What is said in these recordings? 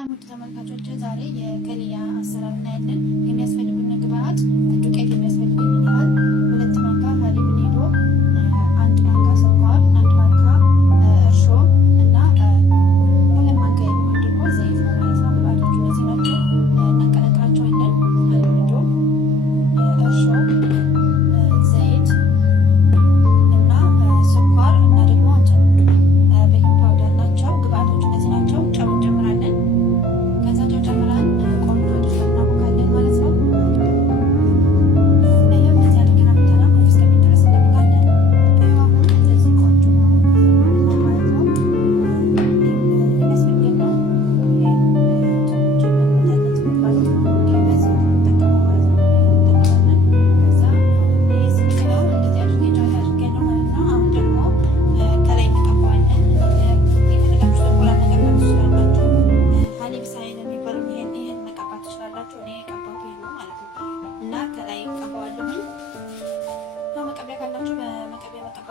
ሰላም ውድ ተመልካቾች፣ ዛሬ የቀሊያ አሰራር እናያለን። የሚያስፈልጉን ግብአት ዱቄት የሚያስፈልገን ይሆናል። 2 ማንካ ሀሊብ ኒዶ፣ 1 ማንካ ስኳር፣ 1 ማንካ እርሾ እና 2 ማንካ የሚሆን ደግሞ ዘይት ነው ማለት ነው። ግብአቶቹ እነዚህ ናቸው። እናቀላቅላቸዋለን። ሀሊብ ኒዶ፣ እርሾ፣ ዘይት እና ስኳር እና ደግሞ ቤኪንግ ፓውደር ናቸው። ግብአቶቹ እነዚህ ናቸው። ጨው እንጨምራለን። ከዛ ጨው ጨምረን ቆንጆ ወጥ እናቦካለን ማለት ነው። ይሄው እንደዚህ አድርገን አብተና ኮፍ እስከሚል ድረስ እንጠብቃለን። ይሄው አሁን እንደዚህ ቆንጆ ሆኗል ማለት ነው። የሚያስፈልገን ነው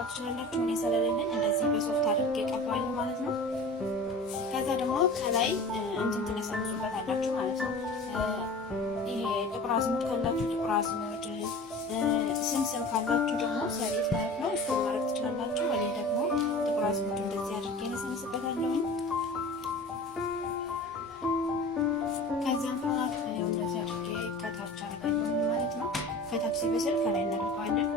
ትችላላችሁ። እኔ ስለሌለኝ እንደዚህ በሶፍት አድርጌ ቀባዋለሁ ማለት ነው። ከዛ ደግሞ ከላይ እንትን ትነሰንሱበታላችሁ ማለት ነው። ይሄ ጥቁር አዝሙድ ካላችሁ ጥቁር አዝሙድ፣ ስምስም ካላችሁ ደግሞ ሰሊጥ ማለት ነው፣ እሱ ማድረግ ትችላላችሁ። እኔ ደግሞ ጥቁር አዝሙድ እንደዚህ አድርጌ ነሰንስበታለሁ። ከዛም እንደዚህ አድርጌ ከታች አደርጋለሁ ማለት ነው። ከታች ሲበስል ከላይ እናደርገዋለን።